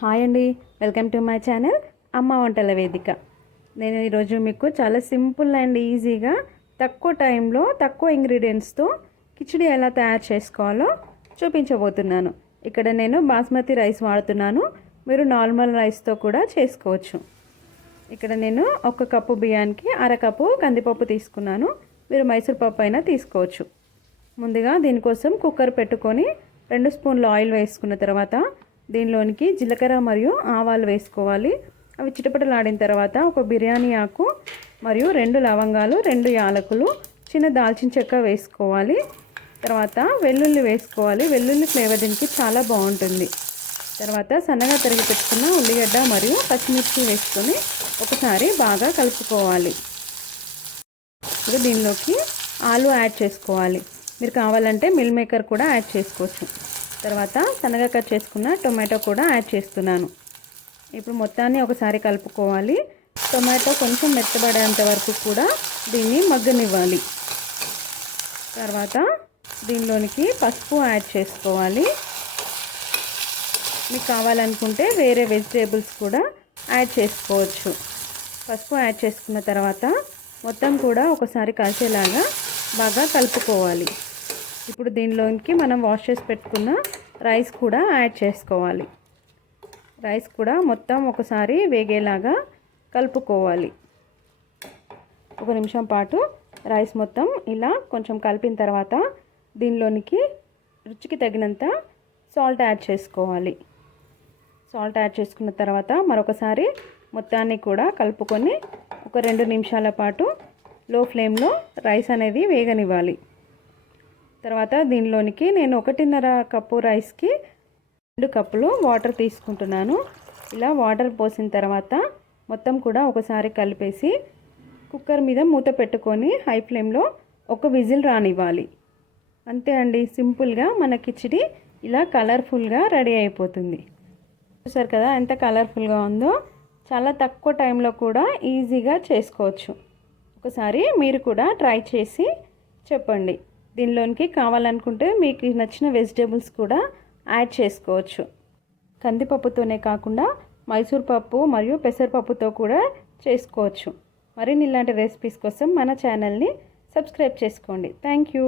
Hi అండి, welcome to my channel అమ్మ వంటల వేదిక. నేను ఈరోజు మీకు చాలా సింపుల్ అండ్ ఈజీగా తక్కువ టైంలో తక్కువ ఇంగ్రీడియంట్స్తో కిచిడి ఎలా తయారు చేసుకోవాలో చూపించబోతున్నాను. ఇక్కడ నేను బాస్మతి రైస్ వాడుతున్నాను, మీరు నార్మల్ రైస్తో కూడా చేసుకోవచ్చు. ఇక్కడ నేను 1 కప్పు బియ్యానికి అరకప్పు కందిపప్పు తీసుకున్నాను, మీరు మైసూర్ పప్పు అయినా తీసుకోవచ్చు. ముందుగా దీనికోసం కుక్కర్ పెట్టుకొని 2 స్పూన్లు ఆయిల్ వేసుకున్న తర్వాత దీనిలోనికి జీలకర్ర మరియు ఆవాలు వేసుకోవాలి. అవి చిటపటలాడిన తర్వాత ఒక బిర్యానీ ఆకు మరియు 2 లవంగాలు, 2 యాలకులు, చిన్న దాల్చిన చెక్క వేసుకోవాలి. తర్వాత వెల్లుల్లి వేసుకోవాలి. వెల్లుల్లి ఫ్లేవర్ దీనికి చాలా బాగుంటుంది. తర్వాత సన్నగా తరిగి పెట్టుకున్న ఉల్లిగడ్డ మరియు పచ్చిమిర్చి వేసుకొని ఒకసారి బాగా కలుపుకోవాలి. ఇప్పుడు దీనిలోకి ఆలు యాడ్ చేసుకోవాలి. మీరు కావాలంటే మిల్ మేకర్ కూడా యాడ్ చేసుకోవచ్చు. తర్వాత సన్నగా కట్ చేసుకున్న టొమాటో కూడా యాడ్ చేస్తున్నాను. ఇప్పుడు మొత్తాన్ని ఒకసారి కలుపుకోవాలి. టొమాటో కొంచెం మెత్తబడేంత వరకు కూడా దీన్ని మగ్గనివ్వాలి. తర్వాత దీనిలోనికి పసుపు యాడ్ చేసుకోవాలి. మీకు కావాలనుకుంటే వేరే వెజిటేబుల్స్ కూడా యాడ్ చేసుకోవచ్చు. పసుపు యాడ్ చేసుకున్న తర్వాత మొత్తం కూడా ఒకసారి కలిసేలాగా బాగా కలుపుకోవాలి. ఇప్పుడు దీనిలోనికి మనం వాష్ చేసి పెట్టుకున్న రైస్ కూడా యాడ్ చేసుకోవాలి. రైస్ కూడా మొత్తం ఒకసారి వేగేలాగా కలుపుకోవాలి. 1 నిమిషం పాటు రైస్ మొత్తం ఇలా కొంచెం కలిపిన తర్వాత దీనిలోనికి రుచికి తగినంత సాల్ట్ యాడ్ చేసుకోవాలి. సాల్ట్ యాడ్ చేసుకున్న తర్వాత మరొకసారి మొత్తాన్ని కూడా కలుపుకొని ఒక 2 నిమిషాల పాటు లో ఫ్లేమ్లో రైస్ అనేది వేగనివ్వాలి. తర్వాత దీనిలోనికి నేను 1.5 కప్పు రైస్కి 2 కప్పులు వాటర్ తీసుకుంటున్నాను. ఇలా వాటర్ పోసిన తర్వాత మొత్తం కూడా ఒకసారి కలిపేసి కుక్కర్ మీద మూత పెట్టుకొని హై ఫ్లేమ్లో 1 విజిల్ రానివ్వాలి. అంతే అండి, సింపుల్గా మన కిచిడి ఇలా కలర్ఫుల్గా రెడీ అయిపోతుంది. చూసారు కదా ఎంత కలర్ఫుల్గా ఉందో. చాలా తక్కువ టైంలో కూడా ఈజీగా చేసుకోవచ్చు. ఒకసారి మీరు కూడా ట్రై చేసి చెప్పండి. దీనిలోనికి కావాలనుకుంటే మీకు నచ్చిన వెజిటేబుల్స్ కూడా యాడ్ చేసుకోవచ్చు. కందిపప్పుతోనే కాకుండా మైసూర్ పప్పు మరియు పెసరపప్పుతో కూడా చేసుకోవచ్చు. మరిన్ని ఇలాంటి రెసిపీస్ కోసం మన ఛానల్ని సబ్స్క్రైబ్ చేసుకోండి. Thank you.